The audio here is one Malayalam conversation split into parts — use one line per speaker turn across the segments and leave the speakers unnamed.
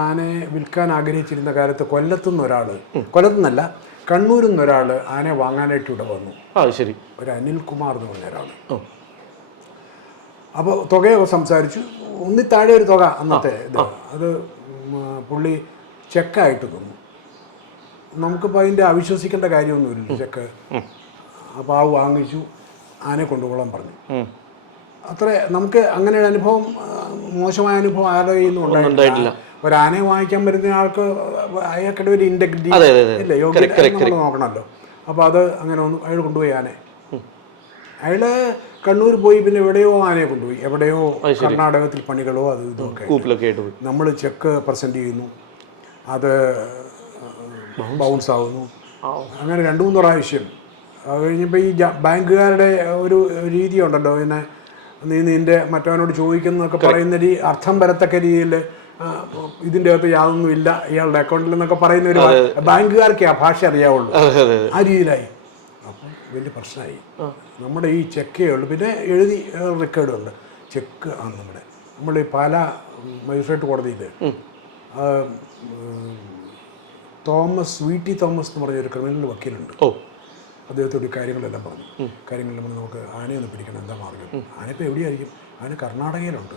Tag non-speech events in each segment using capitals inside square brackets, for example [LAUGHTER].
ആനയെ വിൽക്കാൻ ആഗ്രഹിച്ചിരുന്ന കാലത്ത് കൊല്ലത്തുനിന്ന് ഒരാൾ കൊല്ലത്തുനിന്നല്ല കണ്ണൂരിൽ നിന്ന് ഒരാൾ ആനയെ വാങ്ങാനായിട്ട് ഇവിടെ വന്നു.
ആ ശരി.
ഒരു അനിൽകുമാർ എന്ന് പറഞ്ഞ ഒരാൾ അപ്പോൾ തുകയൊക്കെ സംസാരിച്ചു. ഒന്നി താഴെ ഒരു തുക അന്നത്തെ ഇത്. അത് പുള്ളി ചെക്കായിട്ട് തന്നു. നമുക്കിപ്പോൾ അതിന്റെ അവിശ്വസിക്കേണ്ട കാര്യമൊന്നുമില്ല. ചെക്ക് അപ്പോൾ ആ വാങ്ങിച്ചു ആനെ കൊണ്ടുപോകാൻ പറഞ്ഞു. അത്ര നമുക്ക് അങ്ങനെ ഒരു അനുഭവം മോശമായ അനുഭവം ആരുടെ കയ്യിൽ
ഉണ്ടായിട്ടില്ല.
ഉണ്ടായിട്ടില്ല. ഒരു ആനയെ വാങ്ങിക്കാൻ വരുന്ന ആൾക്ക് അയാൾക്കിടെ ഒരു ഇന്റഗ്രിറ്റി
അതെ.
ഇല്ല. യോഗ്യത നമ്മൾ നോക്കണമല്ലോ. അപ്പോൾ അത് അങ്ങനെ ഒന്ന് അയാൾ കൊണ്ടുപോയി ആനെ. അയാൾ കണ്ണൂർ പോയി പിന്നെ എവിടെയോ ആനയെ കൊണ്ടുപോയി. എവിടെയോ കർണാടകത്തിൽ പണികളോ അത് ഇതൊക്കെ നമ്മൾ ചെക്ക് പ്രസന്റ് ചെയ്യുന്നു. അത് ബൗൺസ് ആവുന്നു. അങ്ങനെ രണ്ടു മൂന്ന് പ്രാവശ്യം. അത് കഴിഞ്ഞപ്പോൾ ഈ ബാങ്കുകാരുടെ ഒരു രീതി ഉണ്ടല്ലോ. പിന്നെ നീ നിന്റെ മറ്റവനോട് ചോദിക്കുന്നതൊക്കെ പറയുന്ന രീതി അർത്ഥം വരത്തക്ക രീതിയിൽ ഇതിന്റെ അകത്ത് യാതൊന്നും ഇല്ല. ഇയാളുടെ അക്കൗണ്ടിൽ എന്നൊക്കെ പറയുന്ന ഒരു ബാങ്കുകാർക്ക് ആ ഭാഷ അറിയാവുള്ളൂ. ആ രീതിയിലായി. അപ്പം വലിയ പ്രശ്നമായി. നമ്മുടെ ഈ ചെക്കേ ഉള്ളൂ. പിന്നെ എഴുതി റെക്കോർഡുണ്ട് ചെക്ക് ആണ് നമ്മുടെ നമ്മൾ ഈ പാല മജിസ്ട്രേറ്റ് കോടതിയിൽ തോമസ് വി ടി തോമസ് എന്ന് പറഞ്ഞ ഒരു ക്രിമിനൽ വക്കീലുണ്ട്. അദ്ദേഹത്തോട് ഈ കാര്യങ്ങളെല്ലാം പറഞ്ഞു. കാര്യങ്ങളെല്ലാം പറഞ്ഞ് നമുക്ക് ആനയെ ഒന്ന് പിടിക്കണം എന്താ മാർഗം? ആനയിപ്പോൾ എവിടെയായിരിക്കും? ആന കർണാടകയിലുണ്ട്.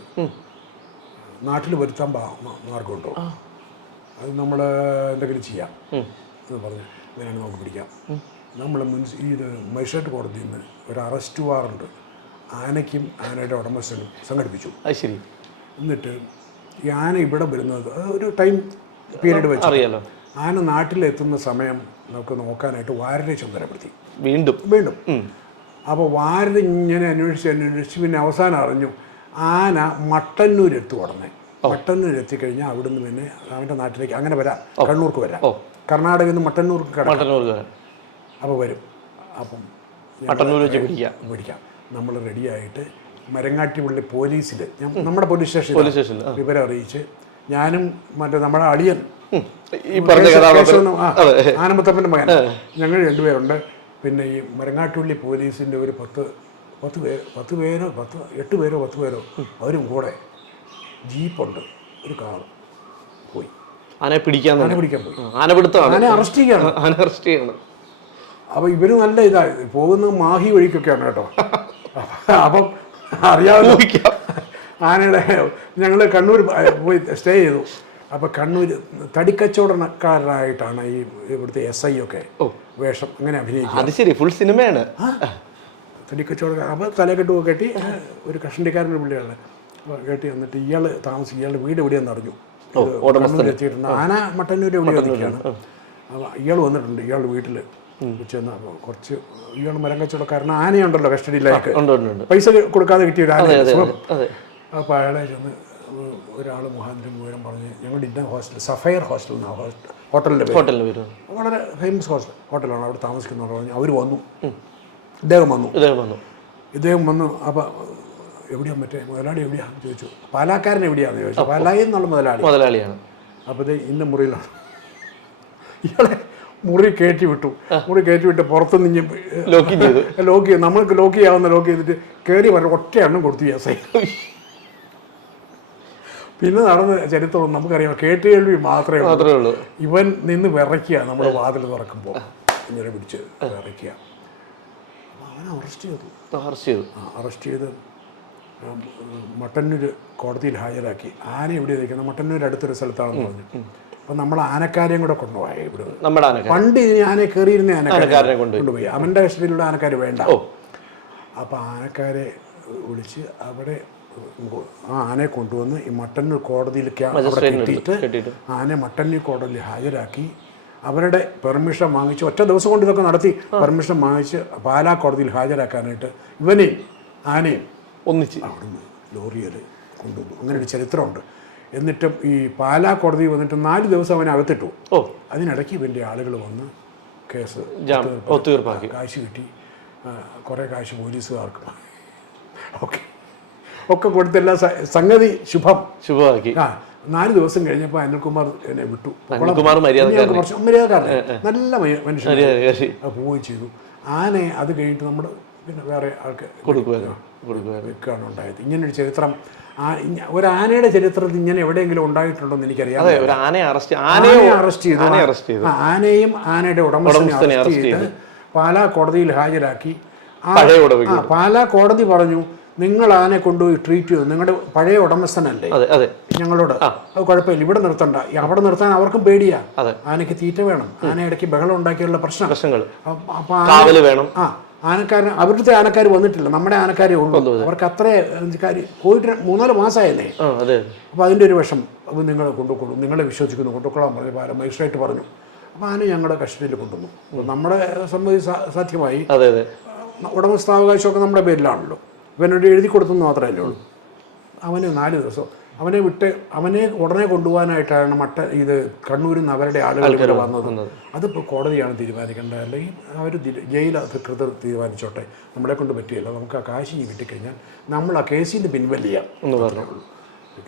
നാട്ടിൽ വരുത്താൻ മാർഗമുണ്ടോ? അത് നമ്മൾ എന്തെങ്കിലും ചെയ്യാം. എന്ന് പറഞ്ഞു അങ്ങനെയാണ് നമുക്ക് പിടിക്കാം. നമ്മൾ മുൻസി ഈ ഇത് മജിസ്ട്രേറ്റ് കോടതിയിൽ നിന്ന് ഒരു അറസ്റ്റ് വാറണ്ട് ആനയ്ക്കും ആനയുടെ ഉടമസ്ഥനും സംഘടിപ്പിച്ചു.
അത് ശരി.
എന്നിട്ട് ഈ ആന ഇവിടെ വരുന്നത് അത് ഒരു ടൈം പീരീഡ് വെച്ച് ആന നാട്ടിലെത്തുന്ന സമയം നമുക്ക് നോക്കാനായിട്ട് വാരനെ ചുമതലപ്പെടുത്തി.
വീണ്ടും.
വീണ്ടും. അപ്പോൾ വാരൻ ഇങ്ങനെ അന്വേഷിച്ച് അന്വേഷിച്ച് പിന്നെ അവസാനം അറിഞ്ഞു ആന മട്ടന്നൂരെത്തു ഉടനെ. മട്ടന്നൂർ എത്തിക്കഴിഞ്ഞാൽ അവിടുന്ന് പിന്നെ അവന്റെ നാട്ടിലേക്ക് അങ്ങനെ വരാം. കണ്ണൂർക്ക് വരാം. കർണാടകയിൽ നിന്ന് മട്ടന്നൂർക്ക് കിടക്കാം. അപ്പോൾ വരും. അപ്പം
പട്ടന്നൂർ വെച്ച് പിടിക്കാം.
പിടിക്കാം. നമ്മൾ റെഡിയായിട്ട് മരങ്ങാട്ടിപ്പള്ളി പോലീസിൽ നമ്മുടെ പോലീസ് സ്റ്റേഷൻ
പോലീസ് സ്റ്റേഷനിൽ.
വിവരം അറിയിച്ച് ഞാനും മറ്റേ നമ്മുടെ അളിയൻ
ആനമ്പത്തപ്പന്റെ ഈ പറഞ്ഞ
ആനമുത്തപ്പന്റെ മകൻ. ഞങ്ങൾ രണ്ടുപേരുണ്ട്. പിന്നെ ഈ മരങ്ങാട്ടുള്ളി പോലീസിന്റെ ഒരു പത്ത് പത്ത് പേര് പത്ത് പേരോ പത്ത് എട്ട് പേരോ പത്ത് പേരോ അവരും കൂടെ ജീപ്പുണ്ട്. ഒരു കാർ പോയി.
ആനയെ പിടിക്കാൻ
ആന പിടിക്കാൻ പോയി.
ആന പിടുത്തം
ആന അറസ്റ്റ് ചെയ്യാണ്.
ആന അറസ്റ്റ് ചെയ്യണം.
അപ്പോൾ ഇവർ നല്ല ഇതാ പോകുന്ന മാഹി വഴിക്കൊക്കെയാണ് കേട്ടോ. അപ്പം അറിയാവുന്ന ആനയുടെ ഞങ്ങൾ കണ്ണൂർ പോയി സ്റ്റേ ചെയ്തു. അപ്പോൾ കണ്ണൂർ തടിക്കച്ചവടക്കാരനായിട്ടാണ് ഈ ഇവിടുത്തെ എസ് ഐ ഒക്കെ വേഷം അങ്ങനെ അഭിനയിക്കുന്നത്
അത് ശരി ഫുൾ സിനിമയാണ്
തടിക്കച്ചവടക്കാർ അപ്പോൾ തലക്കെട്ടുമൊക്കെ കെട്ടി ഒരു കഷണ്ടിക്കാരന്റെ പുള്ളിയാണ്. കെട്ടി വന്നിട്ട് ഇയാൾ താമസിക്കും ഇയാളുടെ വീട് എവിടെയാന്ന് അറിഞ്ഞു. കണ്ണൂർ എത്തിയിട്ടുണ്ട് ആന മട്ടന്നൂർ എവിടെയാണ് ഇയാൾ വന്നിട്ടുണ്ട് ഇയാളുടെ വീട്ടിൽ ചെന്ന് കുറച്ച് ഇയാൾ മരം കച്ചവടക്കാരൻ ആനയുണ്ടല്ലോ കസ്റ്റഡിയിലേക്ക് പൈസ കൊടുക്കാതെ കിട്ടിയ ഒരു ആന അപ്പോൾ അയാളെ ചെന്ന് ഒരാൾ മുഖാന്തരം വിവരം പറഞ്ഞ് ഞങ്ങളുടെ ഇന്ന ഹോസ്റ്റൽ സഫയർ ഹോസ്റ്റൽ എന്നാണ് ഹോസ്റ്റൽ ഹോട്ടലിന്റെ പേര്.
ഹോട്ടലിൽ
വളരെ ഫേമസ് ഹോസ്റ്റൽ ഹോട്ടലാണ് അവിടെ താമസിക്കുന്നവർ പറഞ്ഞു അവർ വന്നു. ഇദ്ദേഹം വന്നു.
ഇദ്ദേഹം വന്നു.
ഇദ്ദേഹം വന്നു അപ്പോൾ എവിടെയാ മറ്റേ മുതലാളി എവിടെയാന്ന് ചോദിച്ചു. പാലാക്കാരൻ എവിടെയാന്ന് ചോദിച്ചു. പാലായി എന്നുള്ള മുതലാളി.
മുതലാളിയാണ്.
അപ്പോൾ ഇത് ഇന്ന മുറിയിലാണ്. ഇയാളെ മുറി കയറ്റി വിട്ടു. മുറി കയറ്റി വിട്ട് പുറത്ത് നിന്ന്
ലോക്ക് ചെയ്തു. [LAUGHS]
ലോക്ക് നമ്മൾ നമ്മൾക്ക് ലോക്ക് ചെയ്യാവുന്ന ലോക്ക് ചെയ്തിട്ട് കയറി വരെ ഒറ്റ എണ്ണം കൊടുത്തു എസ് ഐ പിന്നെ നടന്ന ചരിത്രം നമുക്കറിയാം കേട്ട് കേൾവി മാത്രമേ ഉള്ളൂ. ഇവൻ നിന്ന് വിറയ്ക്കുക നമ്മൾ വാതിൽ തുറക്കുമ്പോൾ. ഇങ്ങനെ പിടിച്ച് വിറയ്ക്കുക. അവനെ അറസ്റ്റ് ചെയ്തു.
അറസ്റ്റ് ചെയ്തു.
അറസ്റ്റ് ചെയ്ത് മട്ടന്നൂർ കോടതിയിൽ ഹാജരാക്കി. ആന എവിടെ നിൽക്കുന്നത് മട്ടന്നൂർ അടുത്തൊരു സ്ഥലത്താണെന്ന് പറഞ്ഞു. അപ്പം നമ്മൾ ആനക്കാരെയും കൂടെ കൊണ്ടുപോയി ഇവിടെ
നമ്മുടെ ആനക്കാരൻ
പണ്ട് ഇനി ആനയെ കയറിയിരുന്ന ആനക്കാരെ
ആനക്കാരനെ കൊണ്ടുപോയി.
കൊണ്ടുപോയി. അവന്റെ കസ്റ്റഡിയിലുള്ള ആനക്കാർ വേണ്ട.
ഓ.
അപ്പോൾ ആനക്കാരെ വിളിച്ച് അവിടെ കൊ- ആ ആനയെ കൊണ്ടുവന്ന് ഈ മട്ടന്നൂർ കോടതിയിൽ ക്യാ- അവിടെ
മജിസ്ട്രേറ്റിന്
കെട്ടിയിട്ട്
കെട്ടിയിട്ട്.
ആനയെ മട്ടന്നൂർ കോടതിയിൽ ഹാജരാക്കി. അവരുടെ പെർമിഷൻ വാങ്ങിച്ച് ഒറ്റ ദിവസം കൊണ്ട് ഇതൊക്കെ നടത്തി. പെർമിഷൻ വാങ്ങിച്ച് പാലാ കോടതിയിൽ ഹാജരാക്കാനായിട്ട് ഇവനെയും ആനയും
ഒന്നിച്ച്.
അവിടുന്ന് ലോറിയിൽ കൊണ്ടുവന്നു. അങ്ങനെ ഒരു ചരിത്രമുണ്ട്. എന്നിട്ടും ഈ പാലാ കോടതി വന്നിട്ട് നാല് ദിവസം അവനെ അകത്തിട്ടു.
ഓ.
അതിനിടയ്ക്ക് ഇവന്റെ ആളുകൾ വന്ന് കേസ്
ഒത്തുതീർപ്പാക്കി.
കാശ് കിട്ടി. കുറേ കാശ് പോലീസുകാർക്ക്. ഓക്കെ. ഒക്കെ കൊടുത്തെല്ലാം സംഗതി ശുഭം.
ശുഭമാക്കി.
ആ നാല് ദിവസം കഴിഞ്ഞപ്പോൾ അനിൽകുമാർ എന്നെ വിട്ടു.
മര്യാദക്കാരൻ.
കുറച്ച് മര്യാദക്കാരൻ. നല്ല മനുഷ്യൻ പോവുകയും ചെയ്തു. ആനയെ അത് കഴിഞ്ഞിട്ട് നമ്മുടെ പിന്നെ വേറെ ആൾക്ക്
കൊടുക്കുമായിരുന്നു
വെക്കുകയാണ് ഉണ്ടായത്. ഇങ്ങനൊരു ചരിത്രം ഒരു ആനയുടെ ചരിത്രത്തിൽ ഇങ്ങനെ എവിടെയെങ്കിലും ഉണ്ടായിട്ടുണ്ടോ എന്ന് എനിക്കറിയാം
ഒരു ആനയെ അറസ്റ്റ് ആനയെ
അറസ്റ്റ് ചെയ്തു.
ആനയെ
ആനയുടെ ഉടമസ്ഥനെ അറസ്റ്റ് ചെയ്ത് പാലാ കോടതിയിൽ ഹാജരാക്കി. പാലാ കോടതി പറഞ്ഞു നിങ്ങൾ ആനെ കൊണ്ടുപോയി ട്രീറ്റ് ചെയ്തു. നിങ്ങളുടെ പഴയ ഉടമസ്ഥനല്ലേ? ഞങ്ങളോട് അത് കുഴപ്പമില്ല ഇവിടെ നിർത്തണ്ട. അവിടെ നിർത്താൻ അവർക്കും പേടിയാ. ആനയ്ക്ക് തീറ്റ വേണം. ആന ഇടയ്ക്ക് ബഹളം ഉണ്ടാക്കിയുള്ള പ്രശ്നം.
പ്രശ്നങ്ങൾ.
അപ്പൊ
വേണം.
ആ ആനക്കാരൻ അവരുടെ ആനക്കാർ വന്നിട്ടില്ല. നമ്മുടെ ആനക്കാരേ ഉള്ളൂ. അവർക്ക് അത്ര പോയിട്ട് മൂന്നാൽ മാസമായല്ലേ അപ്പോൾ അതിന്റെ ഒരു വിഷം അപ്പോൾ നിങ്ങൾ കൊണ്ടുകൊള്ളൂ നിങ്ങളെ വിശ്വസിക്കുന്നു കൊണ്ടുകൊള്ളാൻ പറഞ്ഞു പാല മജിസ്ട്രേറ്റ് പറഞ്ഞു. അപ്പോൾ ആന ഞങ്ങളുടെ കഷ്ടത്തിൽ കൊണ്ടുവന്നു. നമ്മുടെ സംബന്ധിച്ച് സാധ്യമായി. ഉടമസ്ഥാവകാശമൊക്കെ നമ്മുടെ പേരിലാണല്ലോ. ഇവനോട് എഴുതി കൊടുത്തെന്ന് മാത്രമല്ലേ ഉള്ളൂ. അവന് നാല് ദിവസം അവനെ വിട്ട് അവനെ ഉടനെ കൊണ്ടുപോകാനായിട്ടാണ് മട്ട ഇത് കണ്ണൂരിൽ നിന്ന് അവരുടെ ആളുകൾ ഇവിടെ വന്നത്. അതിപ്പോൾ കോടതിയാണ് തീരുമാനിക്കേണ്ടത്. അല്ലെങ്കിൽ അവർ ജയിൽ അധികൃതർ തീരുമാനിച്ചോട്ടെ. നമ്മളെ കൊണ്ട് പറ്റിയല്ല. നമുക്ക് ആ കാശ് കിട്ടിക്കഴിഞ്ഞാൽ നമ്മൾ ആ കേസിൽ നിന്ന് പിൻവലിയാം
എന്ന് പറഞ്ഞു.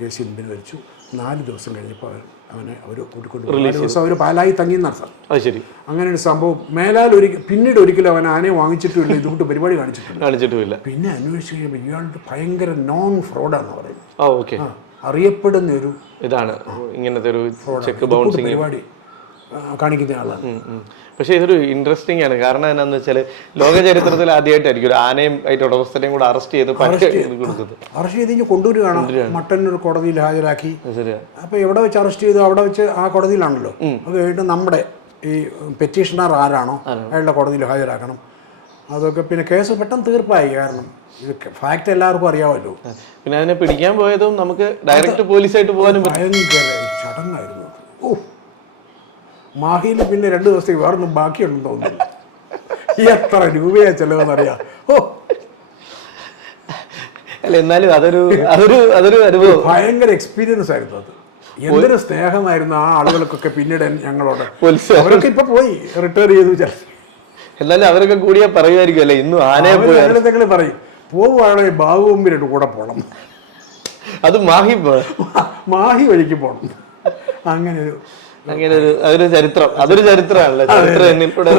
കേസിൽ പിൻവലിച്ചു നാല് ദിവസം കഴിഞ്ഞപ്പോൾ അവർ അവനെ അവർ കൂട്ടിക്കൊണ്ട്. നാല് ദിവസം അവർ പാലായി തങ്ങി നടത്താം
അത് ശരി.
അങ്ങനെ ഒരു സംഭവം മേലാൽ ഒരു പിന്നീട് ഒരിക്കലും അവൻ ആനയെ വാങ്ങിച്ചിട്ടുമില്ല. ഇതുകൊണ്ട് പരിപാടി കാണിച്ചിട്ടില്ല. പിന്നെ അന്വേഷിച്ച് കഴിയുമ്പോൾ ഇയാളുടെ ഭയങ്കര നോൺ ഫ്രോഡാണെന്ന് പറയുന്നത്.
ആ ഓക്കെ
ആ, അറിയപ്പെടുന്ന ഒരു
ഇതാണ് ഇങ്ങനത്തെ ഒരു ചെക്ക് ബൗൺസിങ്
പരിപാടി കാണിക്കുന്ന ആളാണ്.
പക്ഷേ ഇതൊരു ഇൻട്രസ്റ്റിംഗ് ആണ്. കാരണം എന്താണെന്ന് വെച്ചാൽ ലോക ചരിത്രത്തിൽ ആദ്യമായിട്ടായിരിക്കും ഒരു ആനയും അതിന്റെ ഉടമസ്ഥനെയും കൂടെ അറസ്റ്റ് ചെയ്ത് കൊടുക്കുന്നത്
അറസ്റ്റ് ചെയ്ത്. കഴിഞ്ഞ് കൊണ്ടുവരികയാണ്. മട്ടന്നൊരു കോടതിയിൽ ഹാജരാക്കി.
അപ്പൊ
അപ്പോൾ എവിടെ വെച്ച് അറസ്റ്റ് ചെയ്തു അവിടെ വെച്ച് ആ കോടതിയിലാണല്ലോ. അത് കഴിഞ്ഞിട്ട് നമ്മുടെ ഈ പെറ്റീഷണർ ആരാണോ? അയാളുടെ കോടതിയിൽ ഹാജരാക്കണം. അതൊക്കെ പിന്നെ കേസ് പെട്ടെന്ന് തീർപ്പായി. കാരണം ഇത് ഫാക്റ്റ് എല്ലാവർക്കും അറിയാമല്ലോ.
പിന്നെ അതിനെ പിടിക്കാൻ പോയതും നമുക്ക് ഡയറക്റ്റ് പോലീസായിട്ട് പോകാനും
ഭയങ്കര ചടങ്ങായിരുന്നു ഓ. മാഹിയിൽ പിന്നെ രണ്ട് ദിവസത്തേക്ക് വേറൊന്നും ബാക്കിയുണ്ടെന്ന് തോന്നുന്നു ഈ എത്ര രൂപയാ ചെലവെന്നറിയാം. ഓ.
അല്ല എന്നാലും അതൊരു അതൊരു അതൊരു അനുഭവം.
ഭയങ്കര എക്സ്പീരിയൻസ് ആയിരുന്നു അത്. എന്തൊരു സ്നേഹമായിരുന്നു ആ ആളുകൾക്കൊക്കെ പിന്നീട് ഞങ്ങളോട്. അവരൊക്കെ ഇപ്പൊ പോയി. റിട്ടയർ ചെയ്തു ചില
എന്നാലും അവരൊക്കെ കൂടിയാ പറയുമായിരിക്കും അല്ലേ ഇന്നും ആനയെ പോയി
ഞങ്ങളെന്തെങ്കിലും പറയും. പോവുകയാണെങ്കിൽ ബാബു മുമ്പിലിട്ട് കൂടെ പോകണം [LAUGHS]
അത് മാഹി
മാഹി വഴിക്ക് പോണം. അങ്ങനെ ഒരു
അങ്ങനെ ഒരു അതൊരു ചരിത്രം. അതൊരു ചരിത്രമാണല്ലോ. ചരിത്രം എന്നിലൂടെ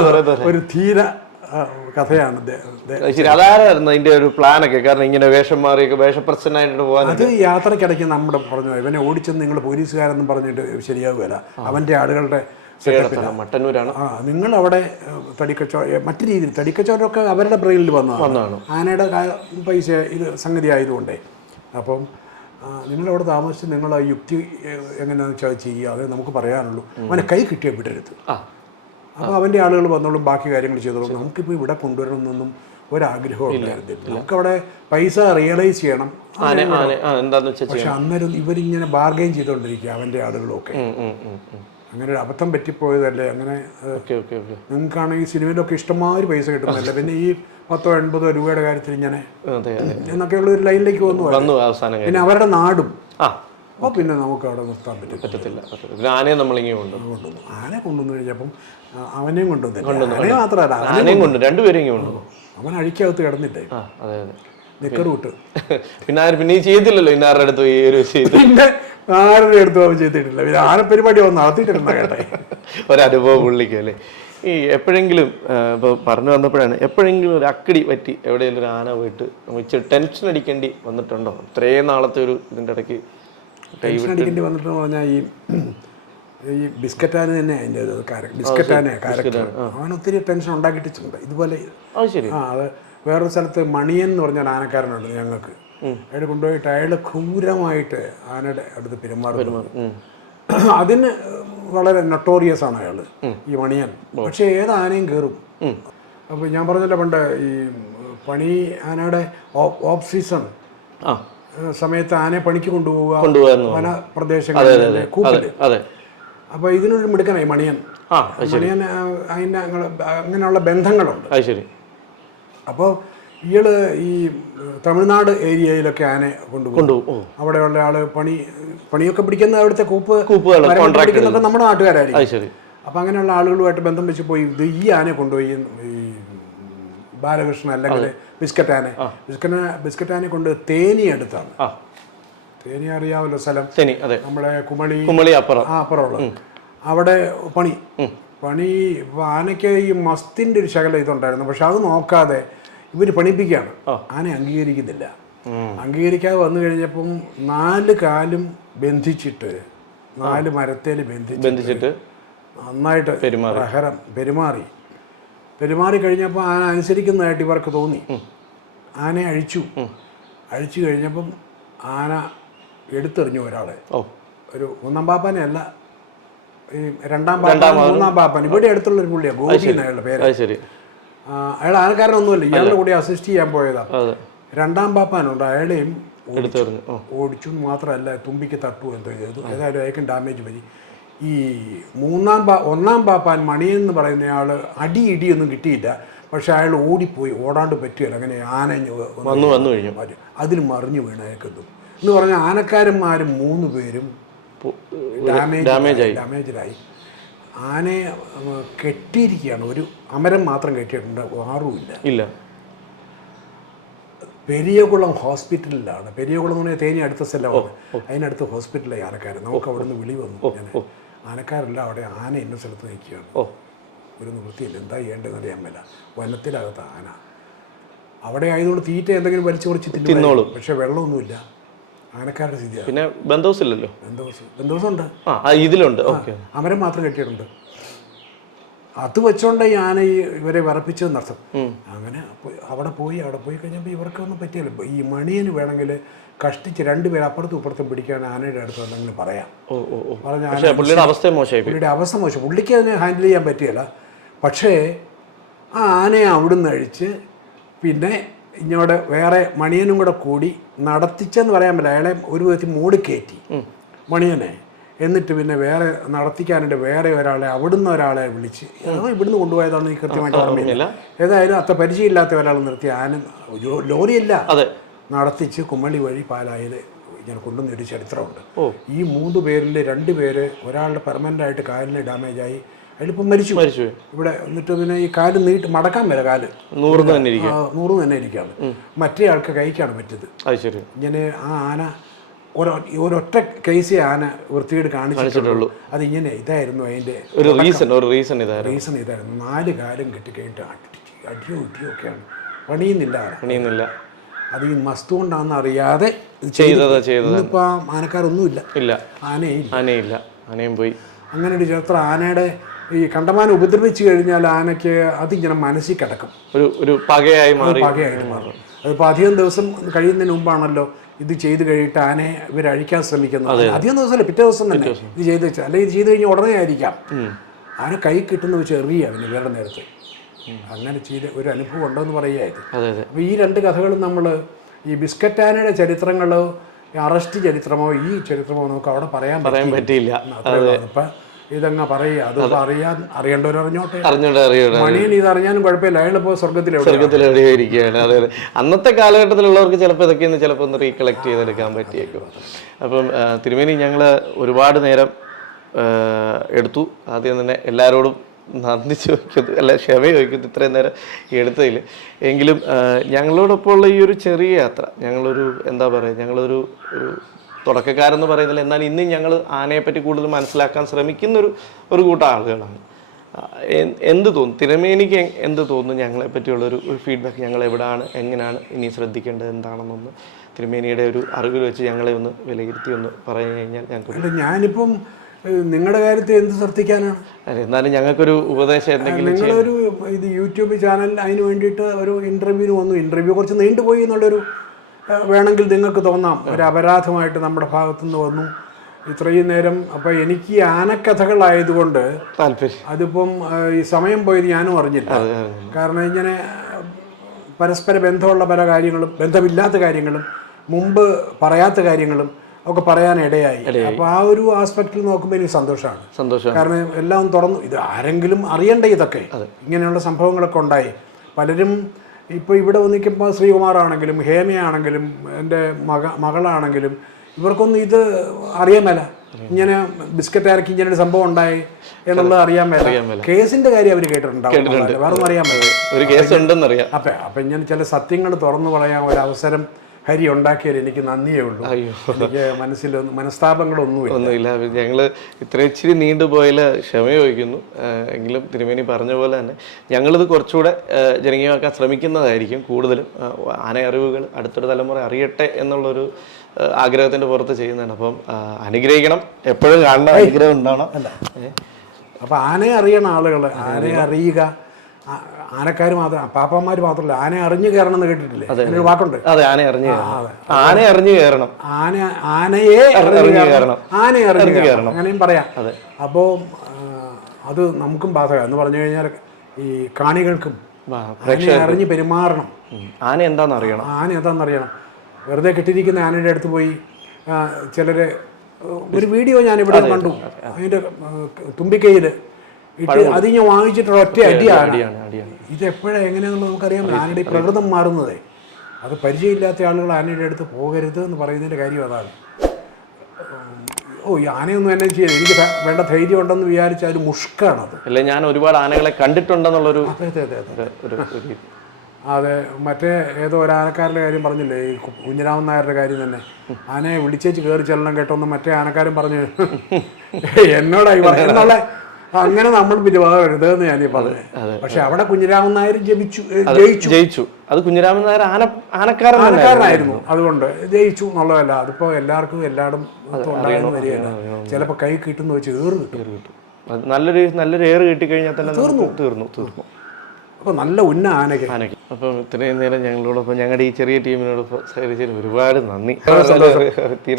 ഒരു ധീര കഥയാണ്
ശരി അതാരായിരുന്നു അതിന്റെ ഒരു പ്ലാനൊക്കെ? കാരണം ഇങ്ങനെ വേഷം മാറിയൊക്കെ വേഷപ്രസന്നായിട്ട് പോകാൻ
അത് യാത്രക്കിടയ്ക്ക് നമ്മുടെ പറഞ്ഞു ഇവനെ ഓടിച്ചെന്ന് നിങ്ങൾ പോലീസുകാരെന്നും പറഞ്ഞിട്ട് ശരിയാവുകയില്ല. അവന്റെ ആളുകളുടെ സെറ്റപ്പിൽ
മട്ടന്നൂരാണ്.
ആ നിങ്ങൾ അവിടെ തടിക്കച്ചോ മറ്റു രീതിയിൽ തടിക്കച്ചോടൊക്കെ അവരുടെ ബ്രെയിനിൽ വന്നതാണ്. ആനയുടെ പൈസ ഇത് സംഗതി ആയതുകൊണ്ടേ അപ്പം നിങ്ങളവിടെ താമസിച്ച് നിങ്ങൾ ആ യുക്തി എങ്ങനെയാണെന്ന് വെച്ചാൽ ചെയ്യുക അതേ നമുക്ക് പറയാനുള്ളൂ. അവനെ കൈ കിട്ടിയാൽ വിടരുത്.
ആ.
അപ്പോൾ അവന്റെ ആളുകൾ വന്നോളും ബാക്കി കാര്യങ്ങൾ ചെയ്തോളും. നമുക്കിപ്പോൾ ഇവിടെ കൊണ്ടുവരണമെന്നൊന്നും ഒരാഗ്രഹവും ഉണ്ടായിരുന്നില്ല. നമുക്കവിടെ പൈസ റിയലൈസ് ചെയ്യണം. പക്ഷെ അന്നേരം ഇവരിങ്ങനെ ബാർഗെയിൻ ചെയ്തുകൊണ്ടിരിക്കുക അവന്റെ ആളുകളൊക്കെ. അങ്ങനെ ഒരു അബദ്ധം പറ്റിപ്പോയതല്ലേ? അങ്ങനെ നിങ്ങൾക്കാണെങ്കിൽ സിനിമയിലൊക്കെ ഇഷ്ടമാതിരി പൈസ കിട്ടുന്നില്ല പിന്നെ ഈ പത്തോ എൺപതോ രൂപയുടെ കാര്യത്തിൽ ഇങ്ങനെ എന്നൊക്കെയുള്ള ഒരു ലൈനിലേക്ക് വന്നു പിന്നെ അവരുടെ നാടും. അപ്പോൾ പിന്നെ നമുക്ക് അവിടെ നിർത്താൻ പറ്റും
പറ്റത്തില്ല. പിന്നെ ആനയെ നമ്മളിങ്ങനെ കൊണ്ടു
കൊണ്ടുവന്നു. ആനെ കൊണ്ടുവന്നു കഴിഞ്ഞപ്പം അവനെയും കൊണ്ടുവന്നില്ല. ആനയെ മാത്രമല്ല
ആനയും കൊണ്ട്
അവൻ അഴിക്കകത്ത് കിടന്നിട്ടേ നിക്കർ വിട്ട്
പിന്നെ ആര് പിന്നെ ഈ ചെയ്തില്ലല്ലോ ഇന്നാരുടെ അടുത്ത് ഈ ഒരു
പിന്നെ ആരുടെ അടുത്തും അവൻ ചെയ്തിട്ടില്ല. പിന്നെ ആരെ പരിപാടി അവൻ നടത്തിയിട്ടില്ല കേട്ടെ.
ഒരനുഭവം പുള്ളിക്ക് അല്ലേ? ഈ എപ്പോഴെങ്കിലും ഇപ്പോൾ പറഞ്ഞു വന്നപ്പോഴാണ് എപ്പോഴെങ്കിലും ഒരു അക്കടി പറ്റി എവിടെയെങ്കിലും ഒരു ആന പോയിട്ട് ഇച്ചിരി ടെൻഷൻ അടിക്കേണ്ടി വന്നിട്ടുണ്ടോ? ഇത്രയും നാളത്തെ ഒരു ഇതിന്റെ ഇടയ്ക്ക്
ടെൻഷൻ അടിക്കേണ്ടി വന്നിട്ടെന്ന് പറഞ്ഞാൽ ഈ ഈ ബിസ്ക്കറ്റാന് തന്നെ അതിന്റെ ബിസ്ക്കറ്റ് ബിസ്ക്കറ്റാനെ ക്യാരക്ടർ അവൻ ഒത്തിരി ടെൻഷൻ ഉണ്ടാക്കിയിട്ടുണ്ട് ഇതുപോലെ ആ അത് വേറൊരു സ്ഥലത്ത് മണിയൻ എന്ന് പറഞ്ഞ ആനക്കാരനുണ്ട് ഞങ്ങൾക്ക്. അയാൾ കൊണ്ടുപോയിട്ട് അയാൾ ക്രൂരമായിട്ട് ആനയുടെ അടുത്ത് പെരുമാറുന്നു. അതിന് വളരെ നട്ടോറിയസ് ആണ് അയാൾ ഈ മണിയൻ. പക്ഷേ ഏത് ആനയും കയറും അപ്പോൾ ഞാൻ പറഞ്ഞല്ലോ പണ്ട് ഈ പണി ആനയുടെ ഓഫ് സീസൺ സമയത്ത് ആനയെ പണിക്ക് കൊണ്ടുപോവുക
പല
വന പ്രദേശങ്ങളിൽ
അതെ
അപ്പോൾ ഇതിനൊരു മിടുക്കനായി മണിയൻ. മണിയൻ അതിന്റെ അതിന്റെ അങ്ങനെയുള്ള ബന്ധങ്ങളുണ്ട്. അപ്പോൾ ഇയാൾ ഈ തമിഴ്നാട് ഏരിയയിലൊക്കെ ആനെ കൊണ്ടുപോകും അവിടെയുള്ള ആൾ പണി പണിയൊക്കെ പിടിക്കുന്ന അവിടുത്തെ കൂപ്പ്
കൂപ്പുകൾ
നമ്മുടെ നാട്ടുകാരായിരിക്കും. അപ്പൊ അങ്ങനെയുള്ള ആളുകളുമായിട്ട് ബന്ധം വെച്ച് പോയി ഇത് ഈ ആനെ കൊണ്ടുപോയി ഈ ബാലകൃഷ്ണൻ അല്ലെങ്കിൽ ബിസ്ക്കറ്റ് ആനെ ബിസ്ക്കറ്റ് ബിസ്ക്കറ്റ് ആനെ കൊണ്ട് തേനി എടുത്താണ്. തേനി അറിയാമല്ലോ സ്ഥലം. നമ്മുടെ കുമളി
കുമളി അപ്പുറം.
ആ അപ്പുറമുള്ള അവിടെ പണി. പണി ആനയ്ക്ക് ഈ മസ്തിന്റെ ഒരു ശകലം ഇതുണ്ടായിരുന്നു. പക്ഷെ അത് നോക്കാതെ ഇവർ പണിപ്പിക്കുകയാണ്. ആന അംഗീകരിക്കുന്നില്ല. അംഗീകരിക്കാതെ വന്നു കഴിഞ്ഞപ്പം നാല് കാലും ബന്ധിച്ചിട്ട് നാല് മരത്തേൽ ബന്ധിച്ച്
ബന്ധിച്ചിട്ട്
നന്നായിട്ട്. പ്രഹരം പെരുമാറി. പെരുമാറി കഴിഞ്ഞപ്പോൾ ആന അനുസരിക്കുന്നതായിട്ട് ഇവർക്ക് തോന്നി. ആനയെ അഴിച്ചു. അഴിച്ചു കഴിഞ്ഞപ്പം ആന എടുത്തെറിഞ്ഞു ഒരാളെ. ഒരു ഒന്നാം പാപ്പാനെ അല്ല ഈ രണ്ടാം പാപ്പാൻ മൂന്നാം പാപ്പാൻ ഇവിടെ അടുത്തുള്ള ഒരു പുള്ളിയാണ് ഗോപി എന്നയാളുടെ പേര്. അയാൾ ആൾക്കാരനൊന്നുമില്ല ഇയാളുടെ കൂടെ അസിസ്റ്റ് ചെയ്യാൻ പോയതാ. രണ്ടാം പാപ്പാനുണ്ട് അയാളെയും ഓടിച്ചു മാത്രമല്ല തുമ്പിക്ക് തട്ടു എന്തോ ചെയ്തു. ഏതായാലും അയക്കും ഡാമേജ് പറ്റി. ഈ മൂന്നാം പാ ഒന്നാം പാപ്പാൻ മണിയെന്ന് എന്ന് ആൾ അടി ഇടിയൊന്നും കിട്ടിയില്ല. പക്ഷെ അയാൾ ഓടിപ്പോയി ഓടാണ്ട് പറ്റിയല്ല അങ്ങനെ ആനഞ്ഞു വന്ന്
വന്നു കഴിഞ്ഞു.
അതിൽ മറിഞ്ഞു വീണ് അയക്കുന്നു എന്ന് പറഞ്ഞാൽ ആനക്കാരന്മാരും മൂന്ന് പേരും ഡാമേജ് ഡാമേജിലായി ആനയെ കെട്ടിയിരിക്കുകയാണ്. ഒരു അമരം മാത്രം കെട്ടിയിട്ടുണ്ട്. ആറുമില്ല
ഇല്ല.
പെരിയകുളം ഹോസ്പിറ്റലിലാണ്. പെരിയകുളം എന്ന് പറഞ്ഞാൽ തേനി അടുത്ത സ്ഥലമാണ്. അതിനടുത്ത് ഹോസ്പിറ്റലായി ആനക്കാരൻ. നമുക്ക് അവിടെ നിന്ന് വിളി വന്നു. ഞാൻ ആനക്കാരല്ല അവിടെ ആന ഇന്ന സ്ഥലത്ത് നിൽക്കുകയാണ്. ഒരു നിവൃത്തിയില്ല. എന്താ ചെയ്യേണ്ടതെന്ന് അറിയാൻ മേല. വനത്തിനകത്ത് ആന. അവിടെ ആയതുകൊണ്ട് തീറ്റ എന്തെങ്കിലും വലിച്ചു കുറച്ച് തിന്നോളും. പക്ഷെ വെള്ളമൊന്നുമില്ല. ആനക്കാരുടെ സ്ഥിതിയാണ്
പിന്നെ ബന്ധോസ് ഇല്ലല്ലോ
ബന്ധോസ് ബന്ധോസ്
ആ ആ, ഇതിലുണ്ട്. ഓക്കെ.
അമരം മാത്രം കെട്ടിയിട്ടുണ്ട്. അത് വെച്ചോണ്ട് ഈ ആന ഇവരെ വിറപ്പിച്ചതെന്നർത്ഥം അങ്ങനെ അവിടെ പോയി അവിടെ പോയി കഴിഞ്ഞപ്പോൾ ഇവർക്കൊന്നും പറ്റിയല്ല. ഈ മണിയന് വേണമെങ്കിൽ കഷ്ടിച്ച് രണ്ടുപേർ അപ്പുറത്തും ഇപ്പുറത്തും പിടിക്കാൻ ആനയുടെ അടുത്ത് എന്തെങ്കിലും പറയാം. പറഞ്ഞ
പുള്ളിയുടെ അവസ്ഥ മോശമായി
പുള്ളിയുടെ അവസ്ഥ മോശം. പുള്ളിക്ക് അതിനെ ഹാൻഡിൽ ചെയ്യാൻ പറ്റിയല്ല. പക്ഷേ ആ ആനയെ അവിടുന്ന് അഴിച്ച് പിന്നെ ഇങ്ങോട്ട് വേറെ മണിയനും കൂടെ കൂടി നടത്തിച്ചെന്ന് പറയാൻ പറ്റില്ല. അയാളെ ഒരു വിധത്തിൽ മൂടി കയറ്റി. മണിയനെ. എന്നിട്ട് പിന്നെ വേറെ നടത്തിക്കാനായിട്ട് വേറെ ഒരാളെ അവിടുന്ന് ഒരാളെ വിളിച്ച് ഇവിടുന്ന് കൊണ്ടുപോയതാണ് ഈ കൃത്യമായിട്ട് ഓർമ്മയില്ല ഏതായാലും അത്ര പരിചയമില്ലാത്ത ഒരാൾ നിർത്തി. ആന ലോറിയല്ല. നടത്തിച്ച് കുമ്മളി വഴി പാലായിൽ ഇങ്ങനെ കൊണ്ടുവന്ന ഒരു ചരിത്രമുണ്ട്. ഈ മൂന്ന് പേരിൽ രണ്ട് പേര് ഒരാളുടെ പെർമനന്റ് ആയിട്ട് കാലിന് ഡാമേജ് ആയി മരിച്ചു
മരിച്ചു
ഇവിടെ എന്നിട്ട് പിന്നെ ഈ കാൽ നീട്ട് മടക്കാൻ വരെ കാൽ.
നൂറ് തന്നെ
നൂറ് തന്നെ ഇരിക്കുകയാണ്. മറ്റേ ആൾക്ക് കൈക്കാണ് പറ്റിയത്.
ശരി.
ഇങ്ങനെ ആ ആന ഓരോ ഒരൊറ്റ കേസി ആന വൃത്തികേട് കാണിച്ചിട്ടുള്ളൂ. അത് ഇങ്ങനെ ഇതായിരുന്നു അതിന്റെ
ഒരു റീസൺ ഒരു റീസൺ ഇതായിരുന്നു.
റീസൺ ഇതായിരുന്നു. നാല് കാലും കെട്ടി കഴിഞ്ഞിട്ട് അടിയോ ഇടിയോ ഒക്കെയാണ്. പണിയുന്നില്ല
പണിയുന്നില്ല.
അത് ഈ മസ്തു കൊണ്ടാണെന്ന് അറിയാതെ
ചെയ്തതാ ചെയ്തത്.
ഇപ്പൊ ആനക്കാരൊന്നും ആനക്കാരൊന്നുമില്ല.
ഇല്ല.
ആനയില്ല.
ആനയില്ല. ആനയും പോയി.
അങ്ങനെ ഒരു ചരിത്രം. ആനയുടെ ഈ കണ്ടമാനം ഉപദ്രവിച്ചു കഴിഞ്ഞാൽ ആനയ്ക്ക് അതിങ്ങനെ മനസ്സിൽ കിടക്കും.
ഒരു ഒരു പകയായി മാറി.
പകയായിട്ട് മാറും. അതിപ്പോൾ അധികം ദിവസം കഴിയുന്നതിന് മുമ്പാണല്ലോ ഇത് ചെയ്ത് കഴിഞ്ഞിട്ട് ആനയെ ഇവർ അഴിക്കാൻ ശ്രമിക്കുന്നത്. അധികം ദിവസമല്ല പിറ്റേ ദിവസം തന്നെ ഇത് ചെയ്ത് വെച്ചാൽ അല്ലെങ്കിൽ ഇത് ചെയ്ത് കഴിഞ്ഞാൽ ഉടനെ ആയിരിക്കാം. ആന കൈ കിട്ടുന്ന വെച്ച് എറിയുക പിന്നെ വേറെ നേരത്തെ. അങ്ങനെ ചെയ്ത് ഒരു അനുഭവം ഉണ്ടെന്ന് പറയുകയായിരുന്നു
അതെ
അപ്പോൾ ഈ രണ്ട് കഥകളും നമ്മൾ ഈ ബിസ്ക്കറ്റ് ആനയുടെ ചരിത്രങ്ങളോ അറസ്റ്റ് ചരിത്രമോ ഈ ചരിത്രമോ നമുക്ക് അവിടെ പറയാൻ
പറയാൻ പറ്റിയില്ല.
അപ്പം ഇതങ്ങ് പറയുക. അത് അറിയാൻ അറിയേണ്ടവർ അറിഞ്ഞോട്ടെ.
അറിഞ്ഞോട്ടെ
മണിയൻ ഇത് അറിഞ്ഞാലും കുഴപ്പമില്ല. അയാളിപ്പോൾ സ്വർഗത്തിൽ എവിടെ
സ്വർഗത്തിൽ എവിടെയോ ഇരിക്കുകയാണ് അതെ അതെ. അന്നത്തെ കാലഘട്ടത്തിലുള്ളവർക്ക് ചിലപ്പോൾ ഇതൊക്കെയൊന്ന് ചിലപ്പോൾ ഒന്ന് റീകളക്ട് ചെയ്തെടുക്കാൻ പറ്റിയേക്കും. അപ്പം തിരുമേനി ഞങ്ങൾ ഒരുപാട് നേരം എടുത്തു. ആദ്യം തന്നെ എല്ലാവരോടും നന്ദി ചോദിക്കുന്നു. അല്ല ക്ഷമ ചോദിക്കുന്നു ഇത്രയും നേരം എടുത്തതിൽ. എങ്കിലും ഞങ്ങളോടൊപ്പം ഞങ്ങളോടൊപ്പമുള്ള ഈ ഒരു ചെറിയ യാത്ര ഞങ്ങളൊരു എന്താ പറയുക ഞങ്ങളൊരു ഒരു തുടക്കക്കാരെന്ന് പറയുന്നില്ല എന്നാൽ ഇന്ന് ഞങ്ങൾ ആനയെപ്പറ്റി കൂടുതൽ മനസ്സിലാക്കാൻ ശ്രമിക്കുന്ന ഒരു ഒരു കൂട്ടം ആളുകളാണ്. എന്ത് തോന്നും തിരമേനിക്ക് എന്ത് തോന്നുന്നു ഞങ്ങളെ പറ്റിയുള്ളൊരു ഒരു ഫീഡ്ബാക്ക് ഞങ്ങൾ എവിടെയാണ് എങ്ങനെയാണ് ഇനി ശ്രദ്ധിക്കേണ്ടത് എന്താണെന്നൊന്ന് തിരുമേനിയുടെ ഒരു അറിവിൽ വെച്ച് ഞങ്ങളെ ഒന്ന് വിലയിരുത്തി ഒന്ന് പറഞ്ഞു കഴിഞ്ഞാൽ ഞങ്ങൾക്ക്
ഞാനിപ്പം നിങ്ങളുടെ കാര്യത്തിൽ എന്ത് ശ്രദ്ധിക്കാനാണ്?
എന്നാലും ഞങ്ങൾക്കൊരു ഉപദേശം എന്തെങ്കിലും
നിങ്ങളൊരു ഇത് യൂട്യൂബ് ചാനൽ അതിന് വേണ്ടിയിട്ട് ഒരു ഇന്റർവ്യൂവിന് വന്നു. ഇന്റർവ്യൂ കുറച്ച് നീണ്ടുപോയി എന്നുള്ളൊരു വേണമെങ്കിൽ നിങ്ങൾക്ക് തോന്നാം. ഒരു അപരാധമായിട്ട് നമ്മുടെ ഭാഗത്തുനിന്ന് വന്നു. ഇത്രയും നേരം അപ്പൊ എനിക്ക് ആനക്കഥകളായതുകൊണ്ട് അതിപ്പം ഈ സമയം പോയത് ഞാനും അറിഞ്ഞില്ല. കാരണം ഇങ്ങനെ പരസ്പര ബന്ധമുള്ള പല കാര്യങ്ങളും ബന്ധമില്ലാത്ത കാര്യങ്ങളും മുമ്പ് പറയാത്ത കാര്യങ്ങളും ഒക്കെ പറയാൻ ഇടയായി. അപ്പോൾ ആ ഒരു ആസ്പെക്റ്റിൽ നോക്കുമ്പോൾ എനിക്ക് സന്തോഷമാണ്.
സന്തോഷം
കാരണം എല്ലാം തുറന്നു. ഇത് ആരെങ്കിലും അറിയണ്ടേ ഇതൊക്കെ? ഇങ്ങനെയുള്ള സംഭവങ്ങളൊക്കെ ഉണ്ടായി. പലരും ഇപ്പോൾ ഇവിടെ വന്നിക്കുമ്പോൾ ശ്രീകുമാറാണെങ്കിലും ഹേമയാണെങ്കിലും എന്റെ മക മകളാണെങ്കിലും ഇവർക്കൊന്നും ഇത് അറിയാൻ മേല. ഇങ്ങനെ ബിസ്ക്കറ്റ് ഇറക്കി ഇങ്ങനെ ഒരു സംഭവം ഉണ്ടായി എന്നുള്ളത് അറിയാൻ മേല. കേസിന്റെ കാര്യം അവർ കേട്ടിട്ടുണ്ടാവും വേറെ ഒന്നും അറിയാൻ മേല. അപ്പം അപ്പം ഇങ്ങനെ ചില സത്യങ്ങൾ തുറന്നു പറയാൻ ഒരു അവസരം ഹരി ഉണ്ടാക്കിയാൽ എനിക്ക് നന്ദിയേ ഉള്ളൂ. എനിക്ക് മനസ്സിലൊന്നും മനസ്താപങ്ങളൊന്നുമില്ല.
ഒന്നുമില്ല. ഞങ്ങൾ ഇത്ര ഇച്ചിരി നീണ്ടുപോയാൽ ക്ഷമ ചോദിക്കുന്നു. എങ്കിലും തിരുമേനി പറഞ്ഞ പോലെ തന്നെ ഞങ്ങളിത് കുറച്ചുകൂടെ ജനകീയമാക്കാൻ ശ്രമിക്കുന്നതായിരിക്കും കൂടുതലും. ആന അറിവുകൾ അടുത്തൊരു തലമുറ അറിയട്ടെ എന്നുള്ളൊരു ആഗ്രഹത്തിന്റെ ആഗ്രഹത്തിന്റെ പുറത്ത് ചെയ്യുന്നതാണ്. അപ്പം അനുഗ്രഹിക്കണം. എപ്പോഴും കാണണം. അനുഗ്രഹം ഉണ്ടാവണം. അല്ല.
അപ്പം ആനയെ അറിയണ ആളുകൾ ആനയെ അറിയുക ആനക്കാർ മാത്രം പാപ്പന്മാർ മാത്രമല്ല ആന അറിഞ്ഞു കയറണം എന്ന് കേട്ടിട്ടില്ലേ? ഒരു വാക്കുണ്ട്.
അതെ ആന അറിഞ്ഞു ആന അറിഞ്ഞു കയറണം.
ആന ആനയെ അറിഞ്ഞു
അറിഞ്ഞു
കയറണം. ആനയെ അറിഞ്ഞു. അങ്ങനെയും പറയാം. അപ്പോൾ അത് നമുക്കും ബാധക എന്ന് പറഞ്ഞു കഴിഞ്ഞാൽ ഈ കാണികൾക്കും അറിഞ്ഞു പെരുമാറണം.
ആന എന്താണെന്ന് അറിയണം
ആന എന്താണെന്നറിയണം വെറുതെ കിട്ടിയിരിക്കുന്ന ആനയുടെ അടുത്ത് പോയി ചിലര് ഒരു വീഡിയോ ഞാൻ ഇവിടെ കണ്ടു. അതിന്റെ തുമ്പിക്കൈയിൽ ഇട്ട് അത് ഞാൻ വാങ്ങിച്ചിട്ടുള്ള ഒറ്റ അടിയാണ്. ഇത് എപ്പോഴാണ് എങ്ങനെയാണെന്ന് നമുക്കറിയാം ആനയുടെ പ്രകൃതം മാറുന്നതേ. അത് പരിചയമില്ലാത്ത ആളുകൾ ആനയുടെ അടുത്ത് പോകരുത് എന്ന് പറയുന്നതിന്റെ കാര്യം അതാണ്. ഓ ഈ ആനയൊന്നും എന്നെ ചെയ്യത് എനിക്ക് വേണ്ട ധൈര്യം ഉണ്ടെന്ന് വിചാരിച്ച മുഷ്കാണ് മുഷ്കാണത്.
അല്ലെ ഞാൻ ഒരുപാട് ആനകളെ കണ്ടിട്ടുണ്ടെന്നുള്ളൊരു
അതെ അതെ അതെ അതെ. അതെ മറ്റേ ഏതോ ഒരു ആനക്കാരന്റെ കാര്യം പറഞ്ഞില്ലേ? ഈ കുഞ്ഞിരാമൻ നായരുടെ കാര്യം തന്നെ. ആനയെ വിളിച്ചേച്ച് കയറി ചെല്ലണം കേട്ടോന്ന് മറ്റേ ആനക്കാരും പറഞ്ഞു [LAUGHS] എന്നോടായി പറഞ്ഞു എന്നുള്ള അങ്ങനെ നമ്മൾ പിരിവാകരുത് എന്ന് ഞാനീ പറഞ്ഞു. പക്ഷെ അവിടെ കുഞ്ഞിരാമൻ നായർ ജപിച്ചു ജയിച്ചു.
ജയിച്ചു. അത് കുഞ്ഞിരാമൻ നായർ ആന ആനക്കാരൻ
ആനക്കാരനായിരുന്നു. അതുകൊണ്ട് ജയിച്ചു എന്നുള്ളതല്ല. അതിപ്പോ എല്ലാവർക്കും എല്ലായിടും ഉണ്ടാകുന്ന വരികയല്ല ചിലപ്പോൾ കൈ കിട്ടുന്ന വെച്ച് ഏറ് കിട്ടും.
നല്ലൊരു നല്ലൊരു ഏറ് കിട്ടിക്കഴിഞ്ഞാൽ തന്നെ തീർന്നു. തീർന്നു തീർന്നു.
അപ്പോൾ നല്ല ഉന്ന ആനയ്ക്ക്.
അപ്പം ഇത്രയും നേരം ഞങ്ങളോടൊപ്പം ഞങ്ങളുടെ ഈ ചെറിയ ടീമിനോടൊപ്പം സഹകരിച്ചതിന് ഒരുപാട് നന്ദി.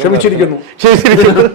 ക്ഷമിച്ചിരിക്കുന്നു.
ക്ഷമിച്ചിരിക്കുന്നു.